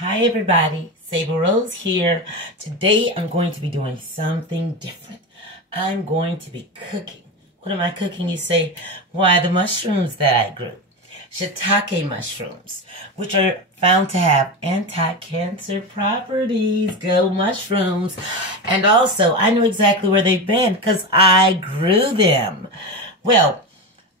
Hi everybody, Sable Rose here. Today I'm going to be doing something different. I'm going to be cooking. What am I cooking, you say? Why, the mushrooms that I grew. Shiitake mushrooms, which are found to have anti-cancer properties. Go mushrooms. And also, I know exactly where they've been because I grew them. Well,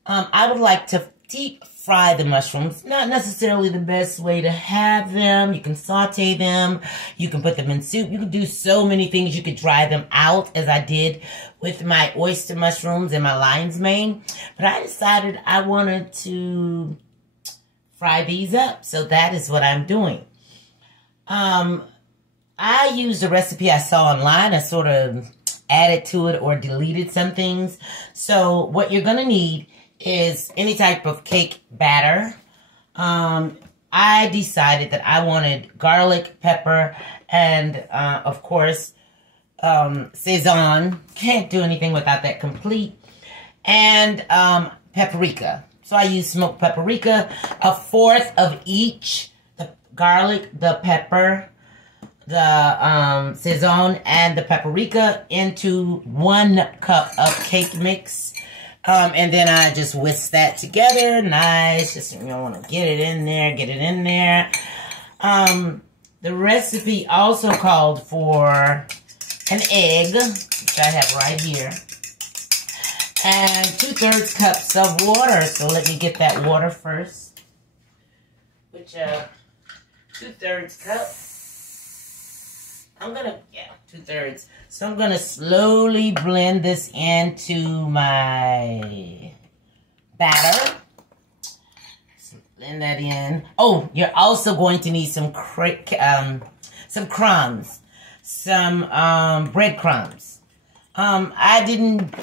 I would like to deep fry the mushrooms. Not necessarily the best way to have them. You can saute them. You can put them in soup. You can do so many things. You could dry them out, as I did with my oyster mushrooms and my lion's mane. But I decided I wanted to fry these up. So that is what I'm doing. I used a recipe I saw online. I sort of added to it or deleted some things. So what you're going to need is any type of cake batter. I decided that I wanted garlic, pepper, and of course, Sazon. Can't do anything without that complete. And paprika. So I used smoked paprika, a fourth of each. The garlic, the pepper, the Sazon, and the paprika into 1 cup of cake mix. And then I just whisk that together. Nice. Just, you want to get it in there. Get it in there. The recipe also called for an egg, which I have right here. And 2/3 cups of water. So let me get that water first. Which, 2/3 cup. I'm going to, 2/3. So I'm going to slowly blend this into my batter. So blend that in. Oh, you're also going to need some crumbs. Some breadcrumbs. I didn't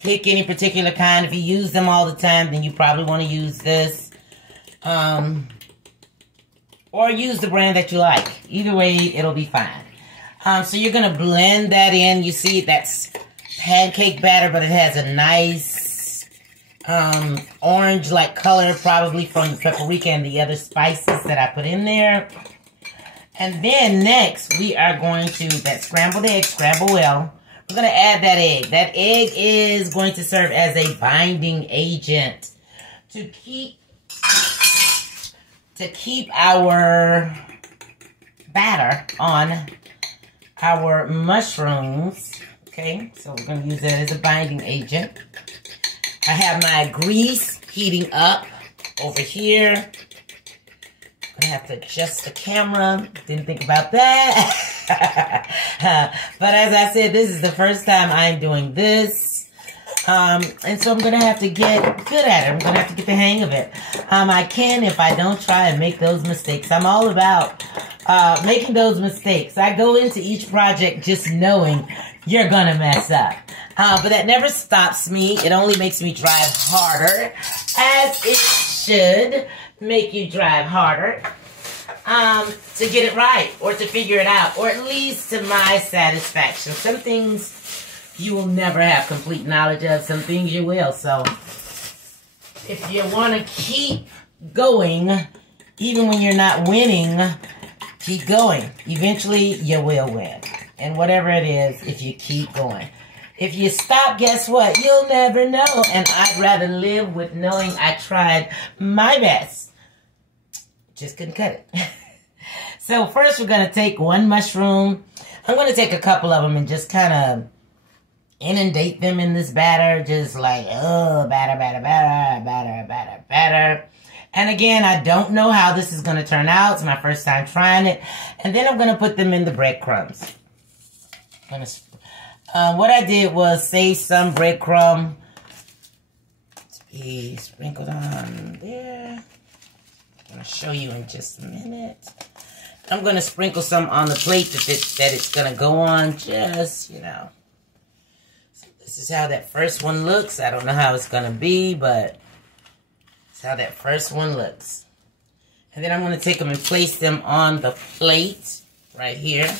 pick any particular kind. If you use them all the time, then you probably want to use this. Or use the brand that you like. Either way, it'll be fine. So you're going to blend that in. You see, that's pancake batter, but it has a nice orange-like color, probably from the paprika and the other spices that I put in there. And then next, we are going to, that scrambled egg, scramble well. We're going to add that egg. That egg is going to serve as a binding agent to keep our batter on our mushrooms. Okay, so we're going to use that as a binding agent. I have my grease heating up over here. I'm going to have to adjust the camera. Didn't think about that. But as I said, this is the first time I'm doing this. And so I'm going to have to get good at it. I'm going to have to get the hang of it. I can, if I don't try and make those mistakes. I'm all about making those mistakes. I go into each project just knowing you're going to mess up. But that never stops me. It only makes me drive harder, as it should make you drive harder, to get it right or to figure it out, or at least to my satisfaction. Some things you will never have complete knowledge of. Some things you will. So if you want to keep going, even when you're not winning, keep going. Eventually, you will win. And whatever it is, if you keep going. If you stop, guess what? You'll never know. And I'd rather live with knowing I tried my best. Just couldn't cut it. So first, we're going to take 1 mushroom. I'm going to take a couple of them and just kind of inundate them in this batter. Just like, oh, batter, batter, batter, batter, batter, batter. And again, I don't know how this is going to turn out. It's my first time trying it. And then I'm going to put them in the breadcrumbs. What I did was save some breadcrumb to be sprinkled on there. I'm going to show you in just a minute. I'm going to sprinkle some on the plate that it's going to go on. Just, you know. So this is how that first one looks. I don't know how it's going to be, but that's how that first one looks. And then I'm going to take them and place them on the plate right here.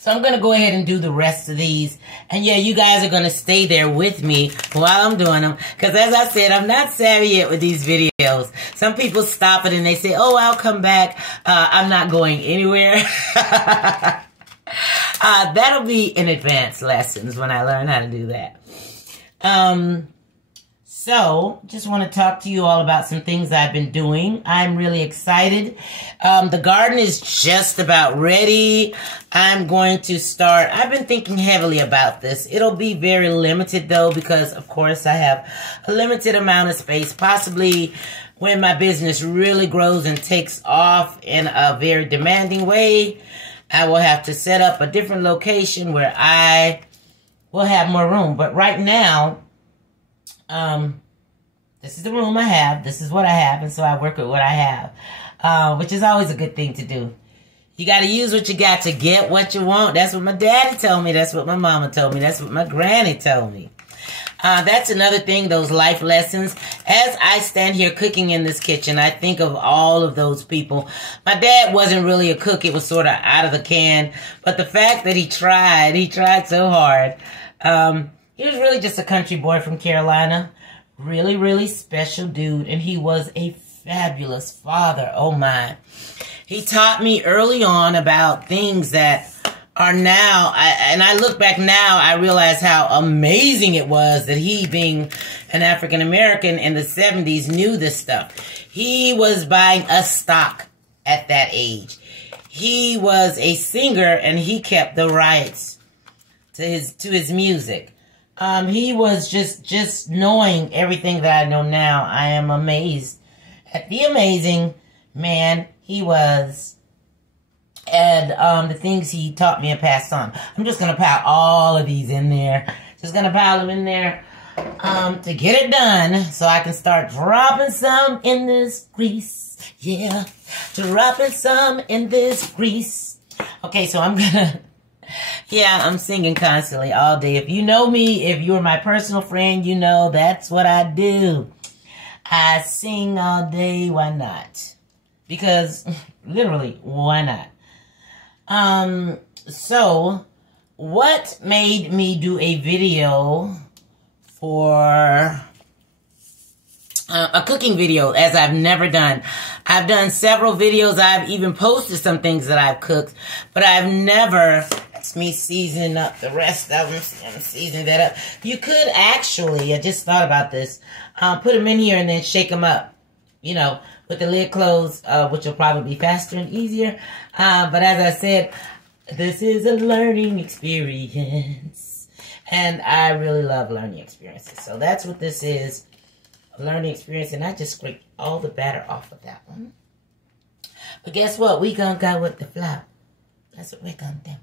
So So I'm going to go ahead and do the rest of these. And yeah, you guys are going to stay there with me while I'm doing them. Because as I said, I'm not savvy yet with these videos. Some people stop it and they say, oh, I'll come back. I'm not going anywhere. That'll be in advanced lessons when I learn how to do that. So, just want to talk to you all about some things I've been doing. I'm really excited. The garden is just about ready. I'm going to start. I've been thinking heavily about this. It'll be very limited, though, because, of course, I have a limited amount of space. Possibly when my business really grows and takes off in a very demanding way, I will have to set up a different location where I will have more room. But right now, this is the room I have. This is what I have. And so I work with what I have, which is always a good thing to do. You got to use what you got to get what you want. That's what my daddy told me. That's what my mama told me. That's what my granny told me. That's another thing, those life lessons. As I stand here cooking in this kitchen, I think of all of those people. My dad wasn't really a cook. It was sort of out of the can. But the fact that he tried so hard. He was really just a country boy from Carolina. Really, really special dude. And he was a fabulous father. Oh my. He taught me early on about things that are now, and I look back now, I realize how amazing it was that he, being an African American in the 70s, knew this stuff. He was buying a stock at that age. He was a singer and he kept the rights to his music. He was just knowing everything that I know now. I am amazed at the amazing man he was. And the things he taught me and passed on. I'm just going to pile all of these in there. Just going to pile them in there to get it done so I can start dropping some in this grease. Yeah, dropping some in this grease. Okay, so I'm going to... Yeah, I'm singing constantly all day. If you know me, if you're my personal friend, you know that's what I do. I sing all day. Why not? Because, literally, why not? So what made me do a video for a cooking video, as I've never done? I've done several videos. I've even posted some things that I've cooked, but I've never, that's me seasoning up the rest of them. I'm seasoning that up. You could actually, I just thought about this, put them in here and then shake them up, you know, with the lid closed, which will probably be faster and easier. But as I said, this is a learning experience. And I really love learning experiences. So that's what this is, a learning experience. And I just scraped all the batter off of that one. But guess what? We gonna go with the flour. That's what we're gonna do.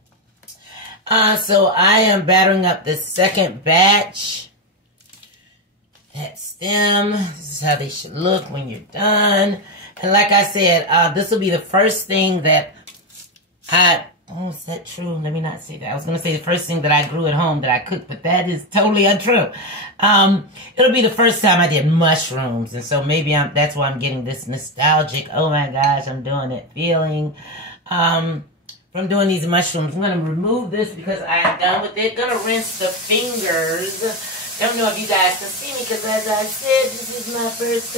So I am battering up the second batch. That stem, this is how they should look when you're done. And like I said, this will be the first thing that oh, is that true? Let me not say that. I was going to say the first thing that I grew at home that I cooked, but that is totally untrue. It'll be the first time I did mushrooms. And so maybe that's why I'm getting this nostalgic, oh my gosh, I'm doing it feeling, from doing these mushrooms. I'm going to remove this because I am done with it. Going to rinse the fingers. Don't know if you guys can see me because, as I said, this is my first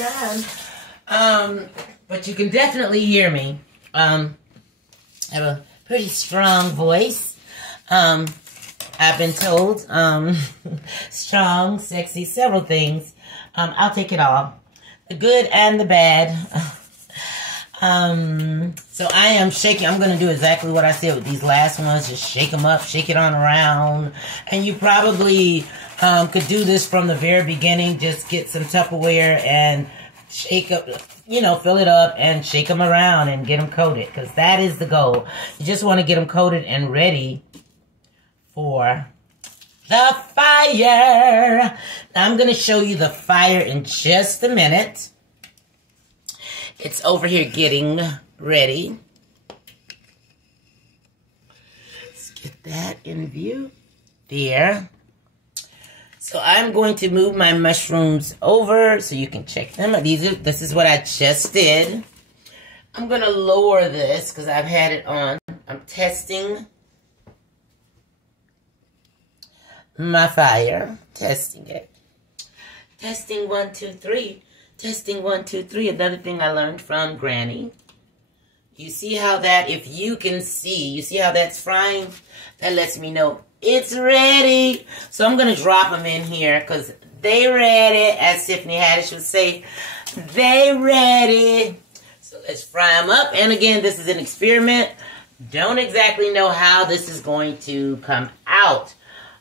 time. But you can definitely hear me. I have a pretty strong voice. I've been told. Strong, sexy, several things. I'll take it all. The good and the bad. So I am shaking. I'm going to do exactly what I said with these last ones. Just shake them up, shake it on around. And you probably could do this from the very beginning. Just get some Tupperware and shake up, you know, fill it up and shake them around and get them coated. Because that is the goal. You just want to get them coated and ready for the fire. Now I'm going to show you the fire in just a minute. It's over here getting ready. Let's get that in view. There. So I'm going to move my mushrooms over so you can check them. This is what I just did. I'm going to lower this because I've had it on. I'm testing my fire. Testing it. Testing 1, 2, 3. Testing 1, 2, 3. Another thing I learned from Granny. You see how that, if you can see, you see how that's frying? That lets me know it's ready. So I'm going to drop them in here because they ready, as Tiffany Haddish would say. They ready. So let's fry them up. And again, this is an experiment. Don't exactly know how this is going to come out.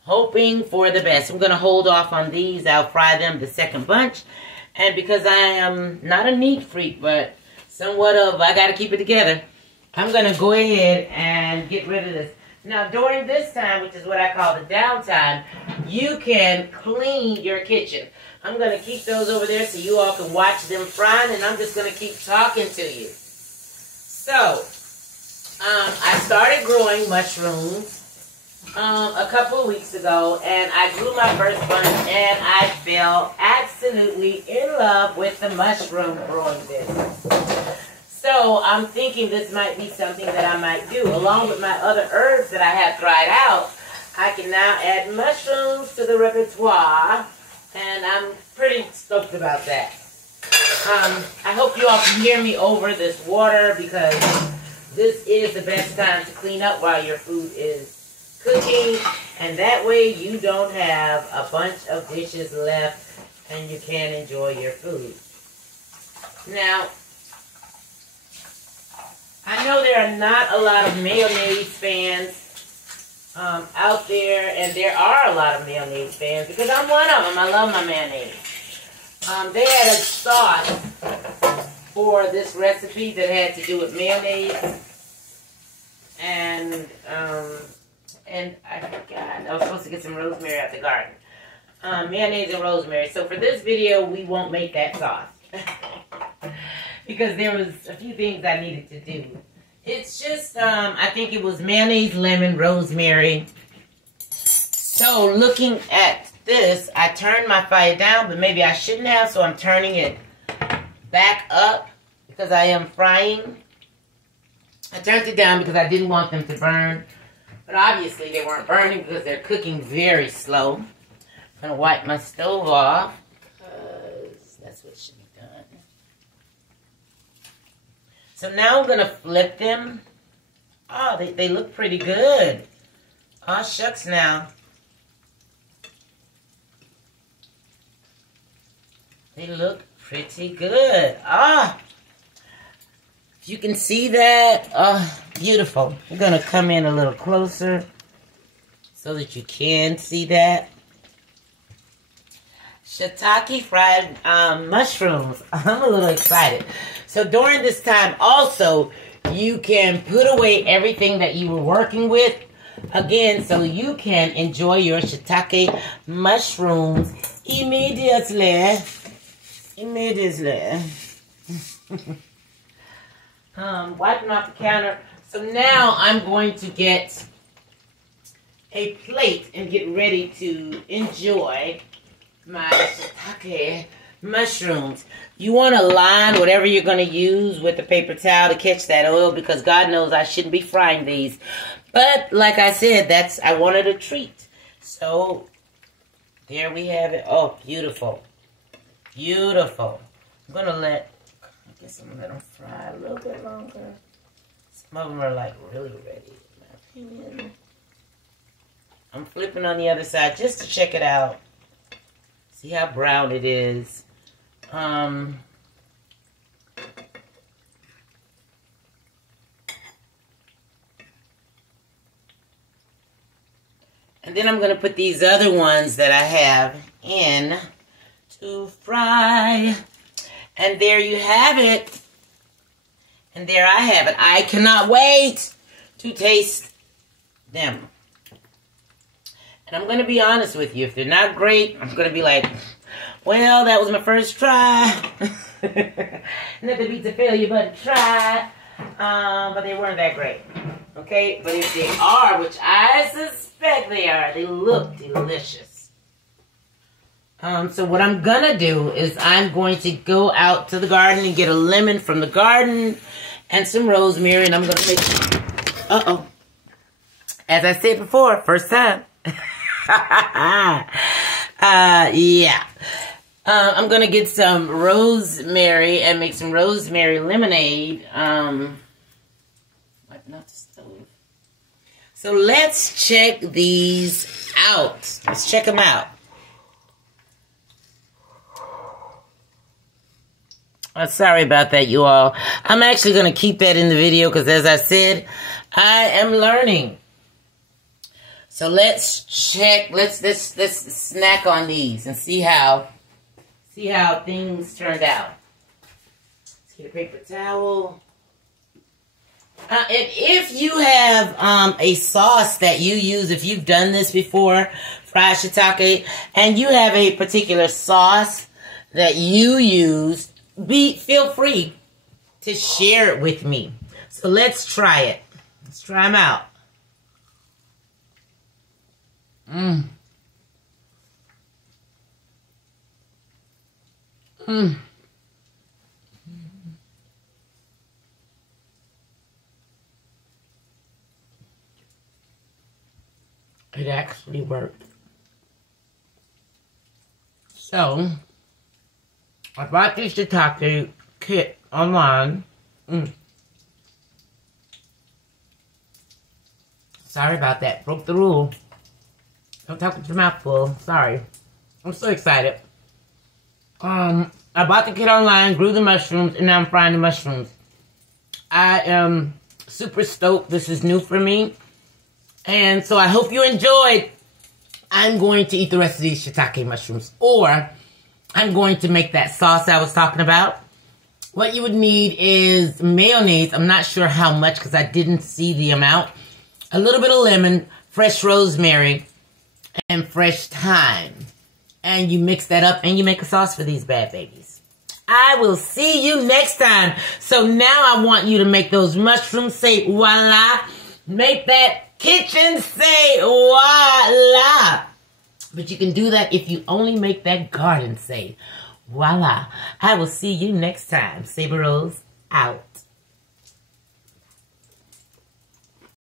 Hoping for the best. I'm going to hold off on these. I'll fry them the second bunch. And because I am not a neat freak, but somewhat of, I got to keep it together, I'm going to go ahead and get rid of this. Now, during this time, which is what I call the downtime, you can clean your kitchen. I'm going to keep those over there so you all can watch them frying, and I'm just going to keep talking to you. So, I started growing mushrooms a couple of weeks ago, and I grew my first bunch, and I fell absolutely in love with the mushroom growing business. So I'm thinking this might be something that I might do. Along with my other herbs that I have tried out, I can now add mushrooms to the repertoire, and I'm pretty stoked about that. I hope you all can hear me over this water because this is the best time to clean up while your food is cooking, and that way you don't have a bunch of dishes left and you can enjoy your food. Now, I know there are not a lot of mayonnaise fans out there, and there are a lot of mayonnaise fans because I'm one of them. I love my mayonnaise. They had a sauce for this recipe that had to do with mayonnaise, and I forgot, I was supposed to get some rosemary out the garden. Mayonnaise and rosemary. So for this video, we won't make that sauce. Because there was a few things I needed to do. It's just, I think it was mayonnaise, lemon, rosemary. So looking at this, I turned my fire down, but maybe I shouldn't have, so I'm turning it back up because I am frying. I turned it down because I didn't want them to burn. But obviously they weren't burning because they're cooking very slow. I'm going to wipe my stove off because that's what should be done. So now I'm going to flip them. Oh, they look pretty good. Oh, shucks now. They look pretty good. Ah. If you can see that, oh, beautiful. I'm going to come in a little closer so that you can see that. Shiitake fried mushrooms. I'm a little excited. So during this time also, you can put away everything that you were working with. Again, so you can enjoy your shiitake mushrooms immediately. Wiping off the counter. So now I'm going to get a plate and get ready to enjoy my shiitake mushrooms. You want to line whatever you're going to use with the paper towel to catch that oil because God knows I shouldn't be frying these. But like I said, I wanted a treat. So there we have it. Oh, beautiful. Beautiful. I'm going to let them fry a little bit longer. Some of them are like really ready, in my opinion. I'm flipping on the other side just to check it out. See how brown it is. And then I'm going to put these other ones that I have in to fry. And there you have it. And there I have it. I cannot wait to taste them. And I'm going to be honest with you. If they're not great, I'm going to be like, well, that was my first try. Nothing beats a failure but a try. But they weren't that great. Okay? But if they are, which I suspect they are, they look delicious. So what I'm going to do is I'm going to go out to the garden and get a lemon from the garden and some rosemary. And I'm going to make... Uh-oh. As I said before, first time. Yeah. I'm gonna get some rosemary and make some rosemary lemonade. Not the stove. So let's check these out. Let's check them out. Sorry about that, you all. I'm actually going to keep that in the video because, as I said, I am learning. So let's check. Let's snack on these and see how things turned out. Let's get a paper towel. And if you have a sauce that you use, if you've done this before, fried shiitake, and you have a particular sauce that you use, feel free to share it with me. So let's try it. Let's try them out. It actually worked. So, I bought this shiitake kit online. Sorry about that. Broke the rule. Don't talk with your mouth full. Sorry. I'm so excited. I bought the kit online, grew the mushrooms, and now I'm frying the mushrooms. I am super stoked. This is new for me. And so I hope you enjoyed. I'm going to eat the rest of these shiitake mushrooms. Or I'm going to make that sauce I was talking about. What you would need is mayonnaise. I'm not sure how much because I didn't see the amount. A little bit of lemon, fresh rosemary, and fresh thyme. And you mix that up and you make a sauce for these bad babies. I will see you next time. So now I want you to make those mushrooms say voila. Make that kitchen say voila. But you can do that if you only make that garden say voila. I will see you next time. Saber Rose out.